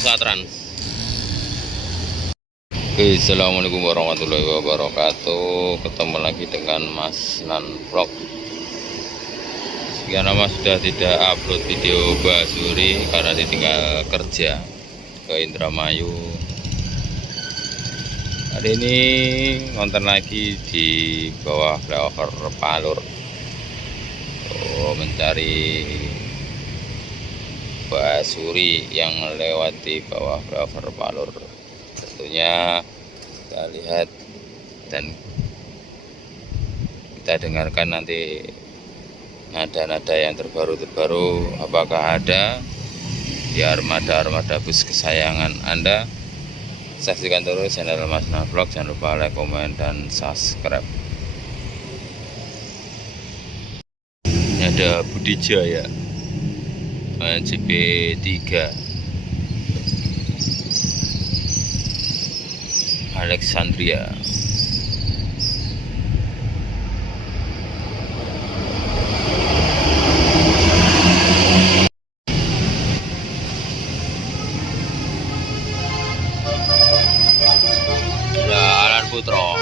Satran. Oke, assalamualaikum warahmatullahi wabarakatuh. Ketemu lagi dengan Mas Nan Vlog. Sekian lama sudah tidak upload video Mbak Suri karena ditinggal kerja ke Indramayu. Hari ini ngonten lagi di bawah flyover Palur. Mencari Mbak Suri yang melewati bawah flyover Palur. Tentunya kita lihat dan kita dengarkan nanti nada-nada yang terbaru apakah ada di armada bus kesayangan Anda. Saksikan terus channel Mas Nan Vlog, jangan lupa like, komen, dan subscribe. Ini ada Budi Jaya CP3 Alexandria. Alan Putro.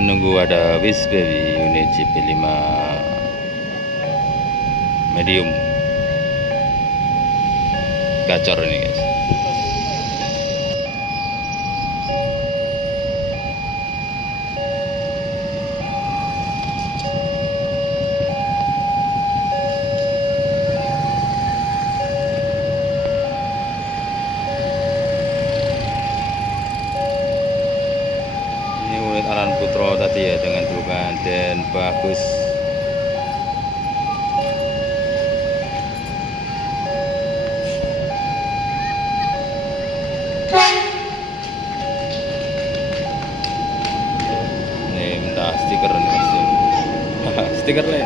Menunggu ada Wish Baby unit CP5 medium gacor ini guys. Alan Putro tadi ya, dengan julukan Den Bagus. Nih minta stiker nih mas. Stiker le.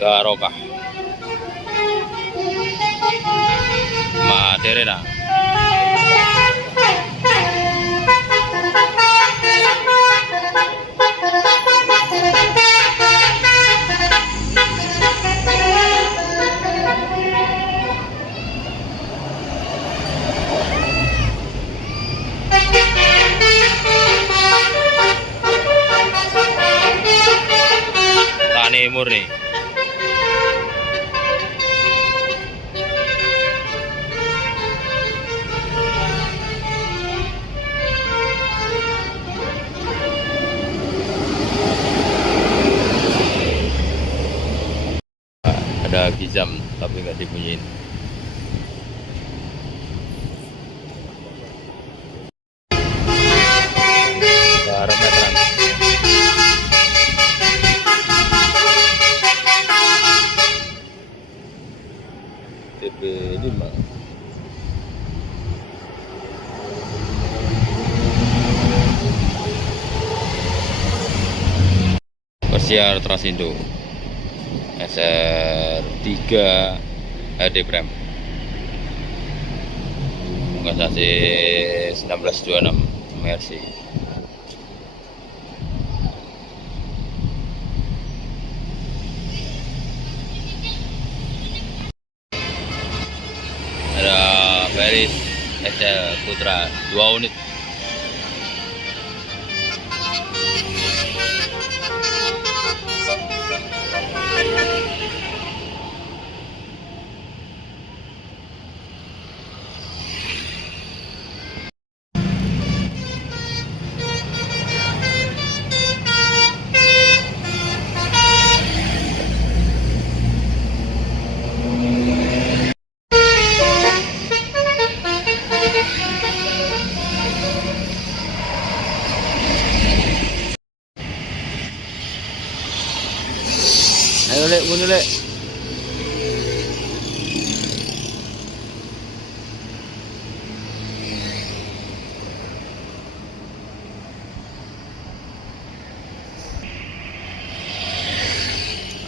Barokah Maderena. Tani Murni. ada Gizam tapi nggak dibunyiin. Barometran TB5. Persiar Trasindo SR3 HD Prem mengasasi 1926 Mercy. Ada Veris SL Putra 2 unit. Ayo Lek, bunyi Lek.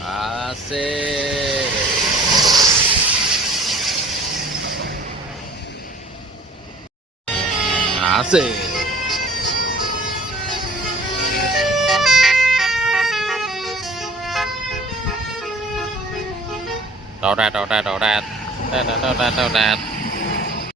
Asik. Asik. Toret.